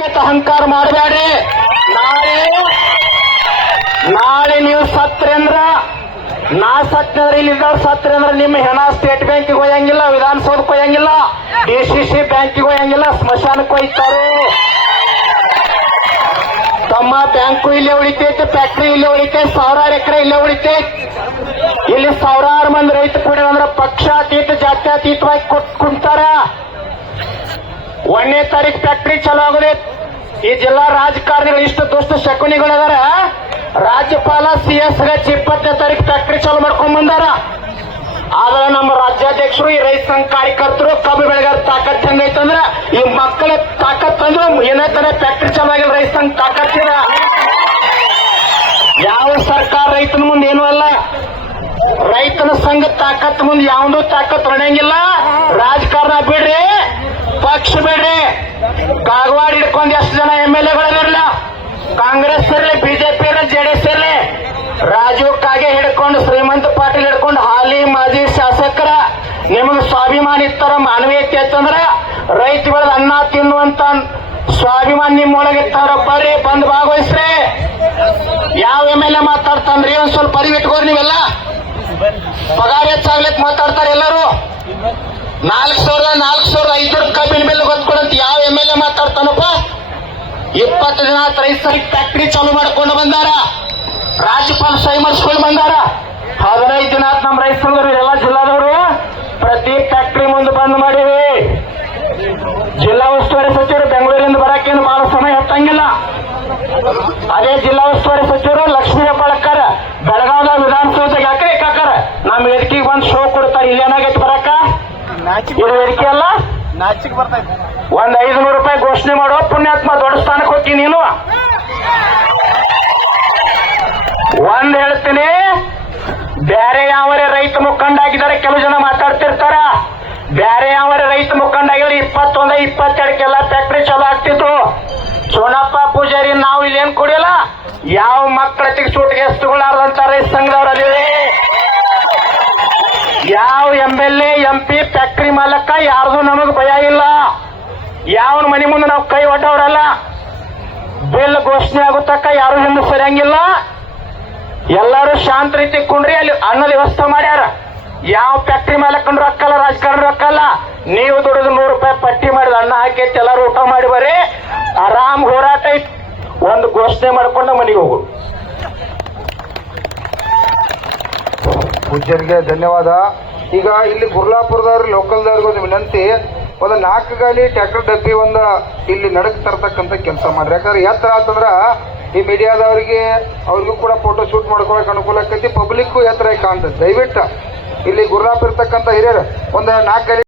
ಕೆಟ್ಟ ಅಹಂಕಾರ ಮಾಡಬೇಡಿ. ನಾಳೆ ನಾಳೆ ನೀವು ಸತ್ರೇಂದ್ರ, ನಾ ಸತ್ಯಂದ್ರ ಇಲ್ಲಿದ್ದವ್ರು ಸತ್ರೇಂದ್ರ, ನಿಮ್ಮ ಹೆಣ ಸ್ಟೇಟ್ ಬ್ಯಾಂಕಿಗೆ ಹೋಯಂಗಿಲ್ಲ, ವಿಧಾನಸೌಧಕ್ಕೆ ಹೋಯಂಗಿಲ್ಲ ಡಿ ಸಿ ಸಿ ಬ್ಯಾಂಕಿಗೆ ಹೋಯಂಗಿಲ್ಲ, ಸ್ಮಶಾನಕ್ಕೆ ಹೋಯ್ತಾರೆ. ತಮ್ಮ ಬ್ಯಾಂಕು ಇಲ್ಲೇ ಉಳಿತೈತೆ ಫ್ಯಾಕ್ಟ್ರಿ ಇಲ್ಲೇ ಉಳಿತೈತೆ, ಸಾವಿರಾರು ಎಕರೆ ಇಲ್ಲೇ ಉಳಿತೈತೆ. ಇಲ್ಲಿ ಸಾವಿರಾರು ಮಂದಿ ರೈತ ಕೂಡ ಅಂದ್ರೆ ಪಕ್ಷಾತೀತ, ಜಾತ್ಯಾತೀತವಾಗಿ ಕೊಟ್ ಒಂದನೇ ತಾರೀಕು ಫ್ಯಾಕ್ಟ್ರಿ ಚಾಲೂ ಆಗೋದೇ. ಈ ಜಿಲ್ಲಾ ರಾಜಕಾರಣಿಗಳು ಇಷ್ಟು ದುಷ್ಟ ಶಕುನಿಗಳು ಅದಾರ ರಾಜ್ಯಪಾಲ ಸಿ ಎಸ್ ಇಪ್ಪತ್ತನೇ ತಾರೀಕು ಫ್ಯಾಕ್ಟ್ರಿ ಚಾಲೂ ಮಾಡ್ಕೊಂಡ್ ಬಂದಾರ. ಆದ್ರೆ ನಮ್ಮ ರಾಜ್ಯಾಧ್ಯಕ್ಷರು, ಈ ರೈತ ಸಂಘ ಕಾರ್ಯಕರ್ತರು, ಕಬ್ಬು ಬೆಳೆಗಾರ ತಾಕತ್ ಹೆಂಗೈತಂದ್ರ ಈ ಮಕ್ಕಳ ತಾಕತ್ ಅಂದ್ರೆ ತರ ಫ್ಯಾಕ್ಟ್ರಿ ಚಾಲೂ ಆಗಿಲ್ಲ ರೈತ ಸಂಘ ತಾಕತ್ತಿದ ಯಾವ ಸರ್ಕಾರ ರೈತನ ಮುಂದೆ ಏನೂ ಅಲ್ಲ. ರೈತನ ಸಂಘ ತಾಕತ್ ಮುಂದೆ ಯಾವ್ದು ತಾಕತ್ ನಡೆಯಂಗಿಲ್ಲ ರಾಜಕಾರಣ ಬಿಡ್ರಿ. ಪಕ್ಷ ಬಿಡ್ರಿ. ಕಾಗವಾಡ ಹಿಡ್ಕೊಂಡು ಎಷ್ಟು ಜನ ಎಂ ಎಲ್ ಎಗಳಿರಲಿಲ್ಲ ಕಾಂಗ್ರೆಸ್ ಇರಲಿ, ಬಿಜೆಪಿ ಇರಲಿ ಜೆಡಿಎಸ್ ಇರಲಿ. ರಾಜೀವ್ ಕಾಗೆ ಹಿಡ್ಕೊಂಡು, ಶ್ರೀಮಂತ ಪಾಟೀಲ್ ಹಿಡ್ಕೊಂಡು, ಹಾಲಿ ಮಾಜಿ ಶಾಸಕರ ನಿಮಗೆ ಸ್ವಾಭಿಮಾನ ಇತ್ತರ ಮಾನವೀಯತೆ ಅಂತಂದ್ರ ರೈತ ಬೆಳೆದ ಅನ್ನ ತಿನ್ನುವಂತ ಸ್ವಾಭಿಮಾನ ನಿಮ್ಮೊಳಗೆ ಇರ್ತಾರ ಬರ್ರಿ ಬಂದ್ ಭಾಗವಹಿಸ್ರಿ. ಯಾವ ಎಂ ಎಲ್ ಎ ಮಾತಾಡ್ತಾನ್ರಿ ಒಂದ್ ಸ್ವಲ್ಪ ಅರಿವು ಇಟ್ಕೋರಿ ನೀವೆಲ್ಲ. ಪಗಾರ ಹೆಚ್ಚಾಗ್ಲಿಕ್ಕೆ ಮಾತಾಡ್ತಾರೆ ಎಲ್ಲರೂ. ನಾಲ್ಕು ಸಾವಿರದ ನಾಲ್ಕು ಸಾವಿರದ ಐನೂರು ಮಾತಾಡ್ತಾನಪ್ಪ ಇಪ್ಪತ್ತು ದಿನ ಆತ್ ರೈತ ಫ್ಯಾಕ್ಟ್ರಿ ಚಾಲು ಮಾಡ್ಕೊಂಡು ಬಂದಾರ. ರಾಜ್ಯಪಾಲ ಸಹಿ ಮಾಡಿಸ್ಕೊಂಡು ಬಂದಾರ. ಹದಿನೈದು ದಿನ ನಮ್ಮ ರೈತರು ಎಲ್ಲ ಜಿಲ್ಲಾದವರು ಪ್ರತಿ ಫ್ಯಾಕ್ಟ್ರಿ ಮುಂದೆ ಬಂದ್ ಮಾಡಿವಿ. ಜಿಲ್ಲಾ ಉಸ್ತುವಾರಿ ಸಚಿವರು ಬೆಂಗಳೂರಿಂದ ಬರಕೇನು ಬಹಳ ಸಮಯ ಹತ್ತಂಗಿಲ್ಲ ಅದೇ ಜಿಲ್ಲಾ ಉಸ್ತುವಾರಿ ಸಚಿವರು ಲಕ್ಷ್ಮೀ ಹೆಬ್ಬಾಳಕರ್ ಬೆಳಗಾವಿದ ವಿಧಾನಸೌಧ ಯಾಕೆ ಕಾಕರ, ನಮ್ಮ ವೇದಿಕೆಗೆ ಬಂದು ಶೋ ಕೊಡ್ತಾರೆ, ಇಲ್ಲಿ ಏನಾಗೈತಿ ಬರಕ ನಾಚಿಕ್ ಇದು ವೇದಿಕೆ ಅಲ್ಲ? ನಾಚಿಕ್ ಬರ್ತೈತಿ ಒಂದ್ ಐದುನೂರು ರೂಪಾಯಿ ಘೋಷಣೆ ಮಾಡೋ, ಪುಣ್ಯಾತ್ಮ ದೊಡ್ಡ ಸ್ಥಾನಕ್ಕೆ ಹೋಗ್ತೀನಿ ನೀನು. ಒಂದ್ ಹೇಳ್ತೀನಿ ಬೇರೆ ಯಾವರೇ ರೈತ ಮುಖಂಡಾಗಿದ್ದಾರೆ, ಕೆಲವು ಜನ ಮಾತಾಡ್ತಿರ್ತಾರ. ಬೇರೆ ಯಾವರೇ ರೈತ ಮುಖಂಡಾಗಿದ್ರೆ ಇಪ್ಪತ್ತೊಂದ, ಇಪ್ಪತ್ತೆರಡಕ್ಕೆಲ್ಲ ಫ್ಯಾಕ್ಟ್ರಿ ಚಲೋ ಆಗ್ತಿತ್ತು. ಸೋನಪ್ಪ ಪೂಜಾರಿ, ನಾವು ಇಲ್ಲಿ ಏನ್ ಕುಡಿಯಲ್ಲ ಯಾವ ಮಕ್ಕಳ ಸೂಟ್ಗೆ ಎಷ್ಟುಗಳಾರ್ದಂತ ರೈತ ಸಂಘದವ್ರಲ್ಲಿ ಯಾವ M L M P factory ಮಾಲಕ, ಯಾರ್ದು ನಮಗ್ ಭಯ ಇಲ್ಲ. ಯಾವನ ಮನೆ ಮುಂದೆ ನಾವು ಕೈ ಒಡ್ಡವ್ರಲ್ಲ ಬಿಲ್ ಘೋಷಣೆ ಆಗುತ್ತಕ್ಕ ಯಾರು ಹಿಂದೆ ಸರಿಯಂಗಿಲ್ಲ. ಎಲ್ಲರೂ ಶಾಂತ ರೀತಿ ಕುಂಡ್ರಿ, ಅಲ್ಲಿ ಅನ್ನ ವ್ಯವಸ್ಥೆ ಮಾಡ್ಯಾರ. ಯಾವ ಫ್ಯಾಕ್ಟ್ರಿ ಮಾಲಕಂಡ್ರು ರೊಕ್ಕಲ್ಲ ರಾಜಕಾರಣ ರೊಕ್ಕಲ್ಲ ನೀವು ದುಡಿದು ನೂರು ರೂಪಾಯಿ ಪಟ್ಟಿ ಮಾಡಿದ ಅನ್ನ ಹಾಕಿ ಎಲ್ಲರೂ ಊಟ ಮಾಡಿ ಬರ್ರಿ. ಆರಾಮ್ ಹೋರಾಟ ಇತ್ತು ಒಂದು ಘೋಷಣೆ ಮಾಡ್ಕೊಂಡು ಮನೆಗೆ ಹೋಗು. ಪೂಜ್ಯರಿಗೆ ಧನ್ಯವಾದ. ಈಗ ಇಲ್ಲಿ ಗುರ್ಲಾಪುರದವ್ರು ಲೋಕಲ್ದವ್ರಿಗೆ ಒಂದು ವಿನಂತಿ. ಒಂದು ನಾಲ್ಕು ಗಾಲಿ ಟ್ರ್ಯಾಕ್ಟರ್, ಡಬ್ಬಿ ಒಂದು ಇಲ್ಲಿ ನಡಕ್ ತರ್ತಕ್ಕಂಥ ಕೆಲಸ ಮಾಡ್ರಿ. ಯಾಕಂದ್ರೆ ಎತ್ತರ ಆತಂದ್ರ ಈ ಮೀಡಿಯಾದವ್ರಿಗೆ ಅವ್ರಿಗೂ ಕೂಡ ಫೋಟೋ ಶೂಟ್ ಮಾಡ್ಕೊಳಕ್ ಅನುಕೂಲ ಆಕೈತಿ. ಪಬ್ಲಿಕ್ಕು ಎತ್ತರ ಕಾಣ್ತೈತಿ. ದಯವಿಟ್ಟು ಇಲ್ಲಿ ಗುರುನಾಪ್ ಇರ್ತಕ್ಕಂಥ ಹಿರಿಯರು, ಒಂದು ನಾಲ್ಕು ಗಾಲಿ